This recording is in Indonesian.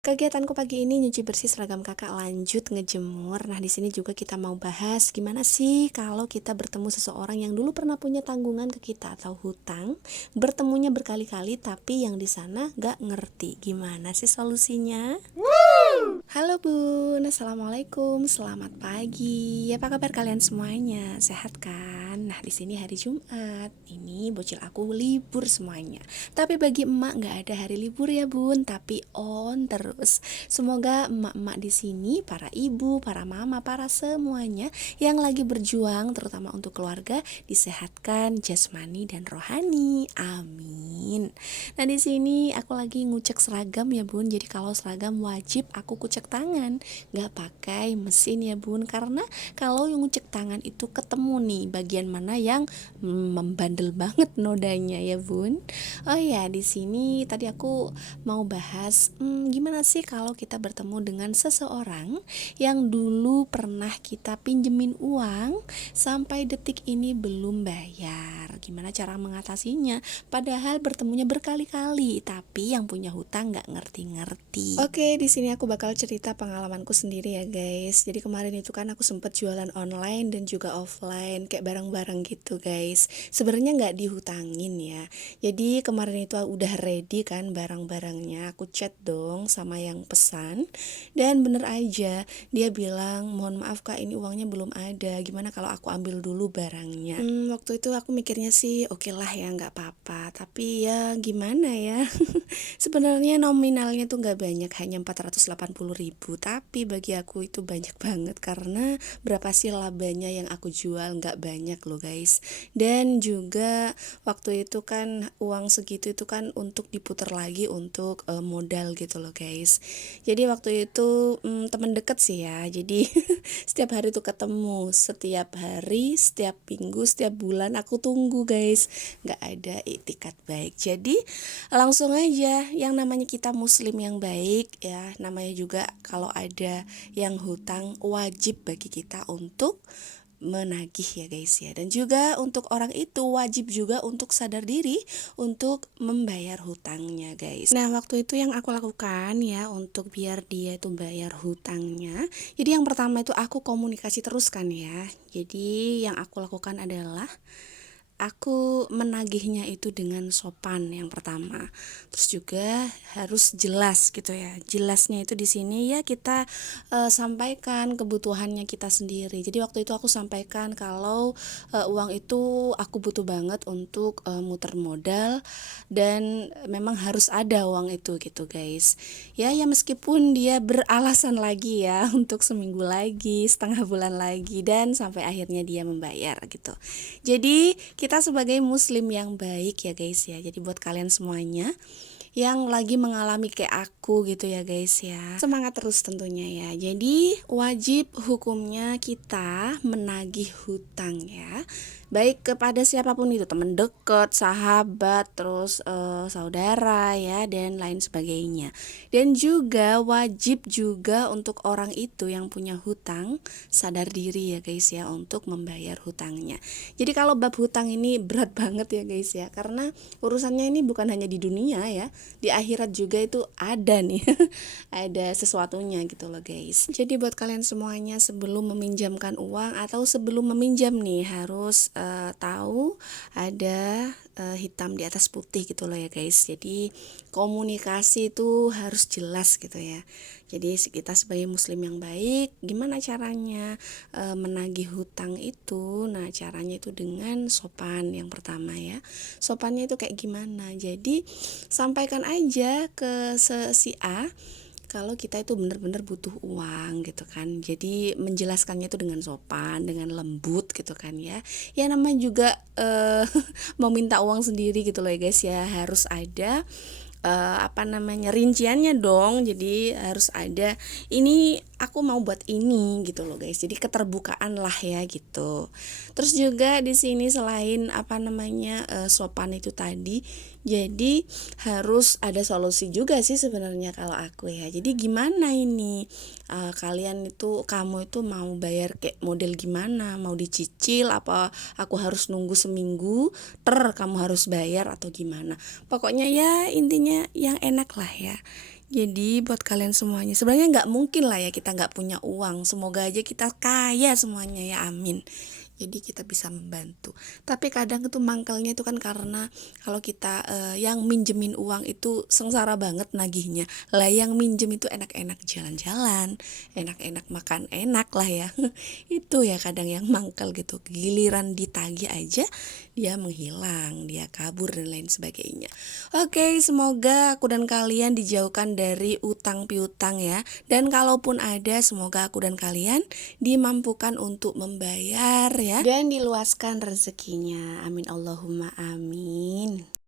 Kegiatanku pagi ini nyuci bersih seragam kakak lanjut ngejemur. Nah, di sini juga kita mau bahas gimana sih kalau kita bertemu seseorang yang dulu pernah punya tanggungan ke kita atau hutang, bertemunya berkali-kali tapi yang di sana gak ngerti. Gimana sih solusinya? Halo Bun, Assalamualaikum, selamat pagi. Apa kabar kalian semuanya? Sehat kan? Nah, di sini hari Jumat. Ini bocil aku libur semuanya. Tapi bagi emak nggak ada hari libur ya Bun, tapi on terus. Semoga emak-emak di sini, para ibu, para mama, para semuanya yang lagi berjuang, terutama untuk keluarga, disehatkan jasmani dan rohani. Amin. Nah, di sini aku lagi ngucek seragam ya Bun. Jadi kalau seragam wajib aku kucek tangan, nggak pakai mesin ya Bun. Karena kalau yang ngucek tangan itu ketemu nih bagian mana yang membandel banget nodanya ya Bun. Oh ya, di sini tadi aku mau bahas gimana sih kalau kita bertemu dengan seseorang yang dulu pernah kita pinjemin uang sampai detik ini belum bayar. Gimana cara mengatasinya? Padahal bertemunya berkali-kali, tapi yang punya hutang nggak ngerti-ngerti. Oke, di sini aku bakal cerita pengalamanku sendiri ya guys. Jadi kemarin itu kan aku sempet jualan online dan juga offline kayak barang-barang gitu guys. Sebenarnya nggak dihutangin ya. Jadi kemarin itu udah ready kan barang-barangnya. Aku chat dong sama yang pesan dan bener aja dia bilang mohon maaf kak ini uangnya belum ada. Gimana kalau aku ambil dulu barangnya? Waktu itu aku mikirnya sih oke lah ya nggak apa-apa. Tapi ya gimana ya? Sebenarnya nominalnya tuh nggak banyak, hanya 480.000. Tapi bagi aku itu banyak banget karena berapa sih labanya yang aku jual? Nggak banyak loh guys. Dan juga waktu itu kan uang segitu itu kan untuk diputar lagi untuk modal gitu loh guys. Jadi waktu itu teman deket sih ya. Jadi setiap hari tuh ketemu, setiap hari, setiap minggu, setiap bulan aku tunggu guys. Nggak ada itikat baik. Jadi langsung aja, yang namanya kita muslim yang baik ya, namanya juga kalau ada yang hutang wajib bagi kita untuk menagih ya guys ya. Dan juga untuk orang itu wajib juga untuk sadar diri untuk membayar hutangnya guys. Nah, waktu itu yang aku lakukan ya untuk biar dia itu bayar hutangnya, jadi yang pertama itu aku komunikasi terus kan ya. Jadi yang aku lakukan adalah aku menagihnya itu dengan sopan yang pertama. Terus juga harus jelas gitu ya. Jelasnya itu di sini ya kita sampaikan kebutuhannya kita sendiri. Jadi waktu itu aku sampaikan kalau uang itu aku butuh banget untuk muter modal dan memang harus ada uang itu gitu guys. Ya meskipun dia beralasan lagi ya untuk seminggu lagi, setengah bulan lagi dan sampai akhirnya dia membayar gitu. Jadi kita sebagai muslim yang baik ya guys ya. Jadi buat kalian semuanya yang lagi mengalami kayak aku gitu ya guys ya, semangat terus tentunya ya. Jadi wajib hukumnya kita menagih hutang ya, baik kepada siapapun itu, teman dekat, sahabat, terus saudara ya dan lain sebagainya. Dan juga wajib juga untuk orang itu yang punya hutang sadar diri ya guys ya untuk membayar hutangnya. Jadi kalau bab hutang ini berat banget ya guys ya, karena urusannya ini bukan hanya di dunia ya, di akhirat juga itu ada nih ada sesuatunya gitu loh guys. Jadi buat kalian semuanya sebelum meminjamkan uang atau sebelum meminjam nih harus tahu ada hitam di atas putih gitu loh ya guys. Jadi komunikasi itu harus jelas gitu ya. Jadi kita sebagai muslim yang baik gimana caranya menagih hutang itu? Nah, caranya itu dengan sopan yang pertama ya. Sopannya itu kayak gimana? Jadi sampaikan aja ke si A kalau kita itu benar-benar butuh uang gitu kan. Jadi menjelaskannya itu dengan sopan, dengan lembut gitu kan ya. Ya namanya juga meminta uang sendiri gitu loh ya guys ya, harus ada rinciannya dong. Jadi harus ada ini aku mau buat ini gitu loh guys. Jadi keterbukaan lah ya gitu. Terus juga di sini selain sopan itu tadi, jadi harus ada solusi juga sih sebenarnya kalau aku ya. Jadi gimana ini kamu itu mau bayar kayak model gimana? Mau dicicil apa aku harus nunggu seminggu kamu harus bayar atau gimana? Pokoknya ya intinya yang enak lah ya. Jadi buat kalian semuanya, sebenarnya nggak mungkin lah ya kita nggak punya uang. Semoga aja kita kaya semuanya ya, amin. Jadi kita bisa membantu. Tapi kadang itu mangkelnya itu kan karena kalau kita yang minjemin uang itu sengsara banget nagihnya. Lah yang minjem itu enak-enak jalan-jalan, enak-enak makan enak lah ya. Itu ya kadang yang mangkel gitu. Giliran ditagih aja dia menghilang, dia kabur dan lain sebagainya. Oke, semoga aku dan kalian dijauhkan dari utang piutang ya. Dan kalaupun ada, semoga aku dan kalian dimampukan untuk membayar ya. Dan diluaskan rezekinya. Amin Allahumma amin.